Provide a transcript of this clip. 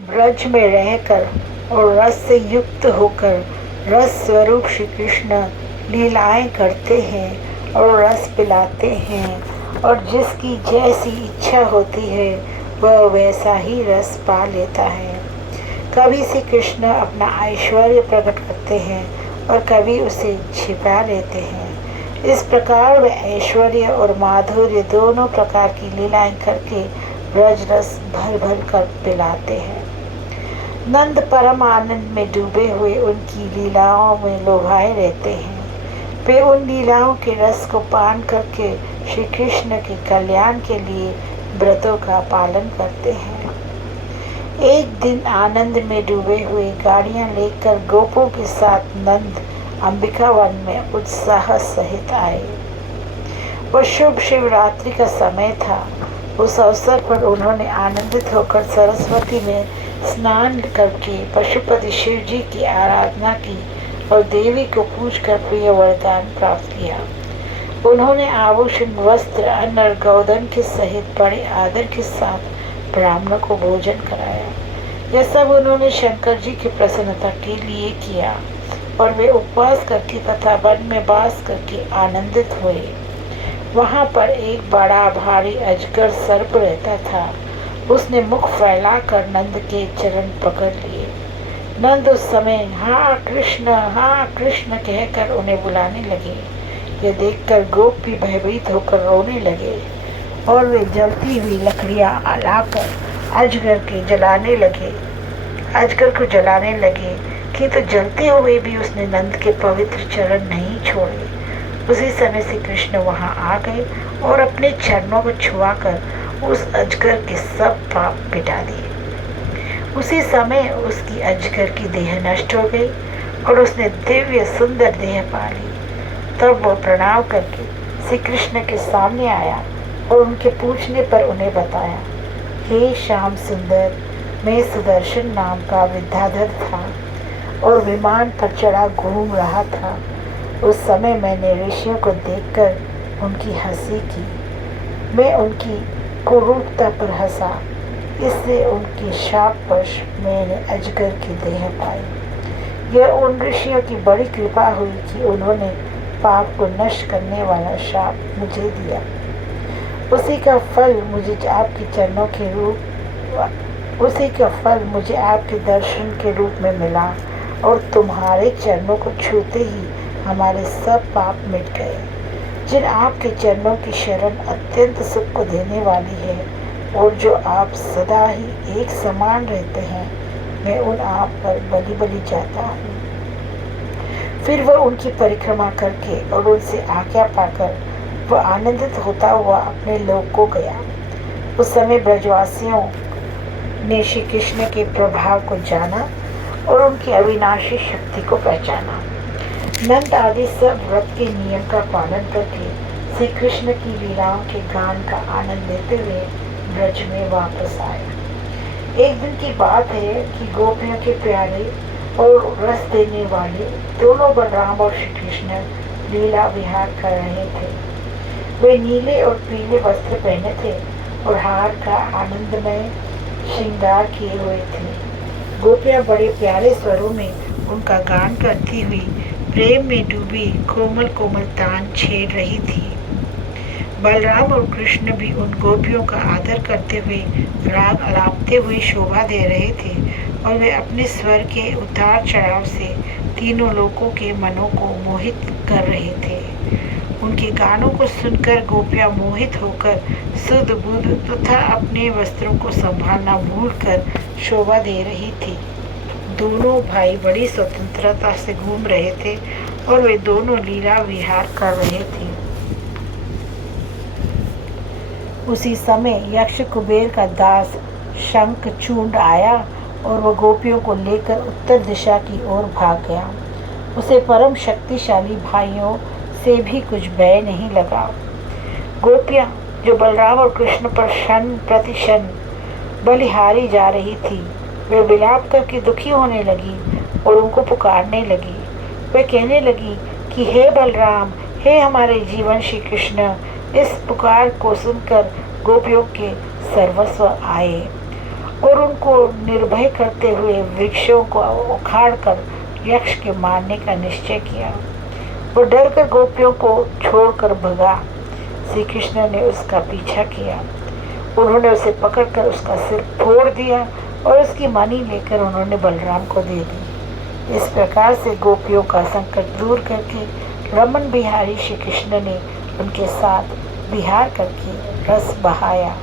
ब्रज में रहकर और रस से युक्त होकर रस स्वरूप श्री कृष्ण लीलाएं करते हैं और रस पिलाते हैं, और जिसकी जैसी इच्छा होती है वह वैसा ही रस पा लेता है। कभी श्री कृष्ण अपना ऐश्वर्य प्रकट करते हैं और कभी उसे छिपा लेते हैं। इस प्रकार वे ऐश्वर्य और माधुर्य दोनों प्रकार की लीलाएं करके ब्रज रस भर भर कर पिलाते हैं। नंद परम आनंद में डूबे हुए उनकी लीलाओं में लोभाए रहते हैं। वे उन लीलाओं के रस को पान करके श्री कृष्ण के कल्याण के लिए व्रतों का पालन करते हैं। एक दिन आनंद में डूबे हुए गाड़ियां लेकर गोपों के साथ नंद अंबिका वन में उत्साह सहित आए। वह शुभ शिवरात्रि का समय था। उस अवसर पर उन्होंने आनंदित होकर सरस्वती में स्नान करके पशुपति शिव जी की आराधना की और देवी को पूजकर प्रिय वरदान प्राप्त किया। उन्होंने आभूषण, वस्त्र, अन्न और गौधन के सहित बड़े आदर के साथ ब्राह्मणों को भोजन कराया। यह सब उन्होंने शंकर जी की प्रसन्नता के लिए किया और वे उपवास करके तथा वन में वास करके आनंदित हुए। वहाँ पर एक बड़ा भारी अजगर सर्प रहता था। उसने मुख फैलाकर नंद के चरण पकड़ लिए। नंद उस समय हाँ कृष्ण कहकर उन्हें बुलाने लगे। यह देखकर गोप भी भयभीत होकर रोने लगे और वे जलती हुई लकड़ियां लाकर अजगर को जलाने लगे कि तो जलते हुए भी उसने नंद के पवित्र चरण नहीं छोड़े। उसी समय से कृष्ण वहां आ गए और अपने चरणों को छुआकर उस अजगर के सब पाप मिटा दिए। उसी समय उसकी अजगर की देह नष्ट हो गई और उसने दिव्य सुंदर देह पा ली। तब वह प्रणाम करके श्री कृष्ण के सामने आया और उनके पूछने पर उन्हें बताया, हे श्याम सुंदर, मैं सुदर्शन नाम का विद्याधर था और विमान पर चढ़ा घूम रहा था। उस समय मैंने ऋषियों को देखकर उनकी हंसी की। मैं उनकी कुरूपता पर हंसा, इससे उनके शापवश मैंने अजगर की देह पाई। यह उन ऋषियों की बड़ी कृपा हुई कि उन्होंने पाप को नष्ट करने वाला शाप मुझे दिया। उसी का फल मुझे आपके दर्शन के रूप में मिला और तुम्हारे चरणों को छूते ही हमारे सब पाप मिट गए। जिन आपके चरणों की शरण अत्यंत सुख को देने वाली है और जो आप सदा ही एक समान रहते हैं, मैं उन आप पर बलि जाता हूँ। फिर वह उनकी परिक्रमा करके और उनसे आज्ञा पाकर वह आनंदित होता हुआ अपने लोक को गया। उस समय ब्रजवासियों ने श्री कृष्ण के प्रभाव को जाना और उनकी अविनाशी शक्ति को पहचाना। नंद आदि सब व्रत के नियम का पालन करके श्री कृष्ण की लीलाओं के गान का आनंद लेते हुए ब्रज में वापस आए। एक दिन की बात है कि गोपियों के प्यारे और रस देने वाले दोनों बलराम और श्री कृष्ण लीला विहार कर रहे थे। वे नीले और पीले वस्त्र पहने थे और हार का आनंदमय श्रृंगार किए हुए थे। गोपियां बड़े प्यारे स्वरों में उनका गान करती हुई प्रेम में डूबी कोमल कोमल तान छेड़ रही थी। बलराम और कृष्ण भी उन गोपियों का आदर करते हुए राग अलापते हुए शोभा दे रहे थे और वे अपने स्वर के उतार चढ़ाव से तीनों लोगों के मनों को मोहित कर रहे थे। उनके गानों को सुनकर गोपियां मोहित होकर सुध बुध तथा अपने वस्त्रों को संभालना भूलकर शोभा दे रही थी। दोनों भाई बड़ी स्वतंत्रता से घूम रहे थे और वे दोनों लीला विहार कर रहे थे। उसी समय यक्ष कुबेर का दास शंखचूड आया और वह गोपियों को लेकर उत्तर दिशा की ओर भाग गया। उसे परम शक्तिशाली भाइयों से भी कुछ भय नहीं लगा। गोपियां जो बलराम और कृष्ण पर क्षण प्रति क्षण बलिहारी जा रही थी, वे विलाप करके दुखी होने लगी और उनको पुकारने लगी। वे कहने लगी कि हे बलराम, हे हमारे जीवन श्री कृष्ण। इस पुकार को सुनकर गोपियों के सर्वस्व आए और उनको निर्भय करते हुए वृक्षों को उखाड़कर यक्ष के मारने का निश्चय किया। वो डरकर गोपियों को छोड़कर भगा। श्री कृष्ण ने उसका पीछा किया। उन्होंने उसे पकड़कर उसका सिर फोड़ दिया और उसकी मणि लेकर उन्होंने बलराम को दे दी। इस प्रकार से गोपियों का संकट दूर करके रमन बिहारी श्री कृष्ण ने उनके साथ विहार करके रस बहाया।